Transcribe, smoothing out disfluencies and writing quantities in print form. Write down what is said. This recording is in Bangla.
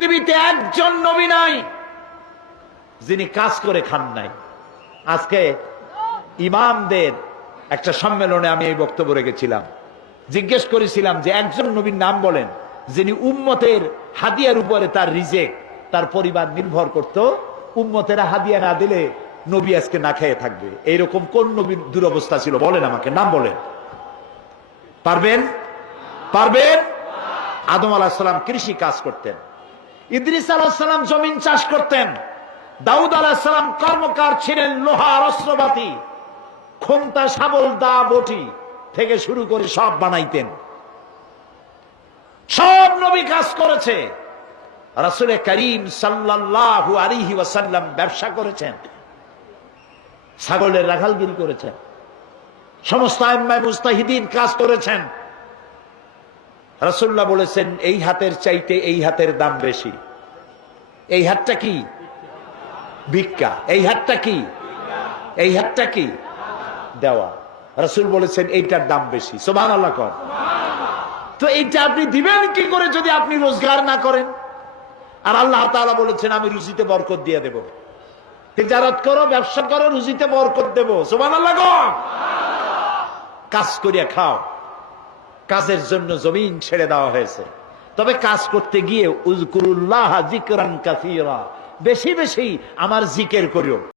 পৃথিবীতে একজন নবী নাই যিনি কাজ করে খান নাই। আজকে ইমামদের একটা সম্মেলনে আমি এই বক্তব্য রেখেছিলাম, জিজ্ঞেস করেছিলাম যে একজন নবীর নাম বলেন যিনি উম্মতের হাদিয়ার উপরে তার রিজেক, তার পরিবার নির্ভর করত, উম্মতেরা হাদিয়া না দিলে নবী আজকে না খেয়ে থাকবে। এইরকম কোন নবীর দুরবস্থা ছিল বলেন, আমাকে নাম বলেন। পারবেন? পারবেন? আদম আলাইহিস সালাম কৃষি কাজ করতেন, ইদ্রিস আলাইহিস সালাম জমিন চাষ করতেন, দাউদ আলাইহিস সালাম কর্মকার ছিলেন, লোহার অস্ত্রপাতি, খোন্তা, শাবল, দা, বটি থেকে শুরু করে সব বানাইতেন। সব নবী কাজ করেছে। রাসূল করিম সাল্লাল্লাহু আলাইহি ওয়াসাল্লাম ব্যবসা করেছেন, ছাগলের রাখালগিরি করেছেন, সমস্ত আইম্মায়ে মুজতাহিদিন কাজ করেছেন। রাসূলুল্লাহ বলেছেন এই হাতের চাইতে এই হাতের দাম বেশি। এই হাতটা কি? ভিক্ষা। এই হাতটা কি? এই হাতটা কি? দেওয়া। রাসূল বলেছেন এইটার দাম বেশি। সুবহানাল্লাহ কর। তো এইটা আপনি দিবেন কি করে যদি আপনি রোজগার না করেন? আর আল্লাহ তাআলা বলেছেন আমি রুজিতে বরকত দিয়ে দেব। তিজারত করো, ব্যবসা করো, রুজিতে বরকত দেব। সুবহানাল্লাহ কর। কাজ করিয়া খাও। কাজের জন্য জমিন ছেড়ে দেওয়া হয়েছে, তবে কাজ করতে গিয়ে উযকুরুল্লাহ যিকরান কাসীরা, বেশি বেশি আমার জিকির করিও।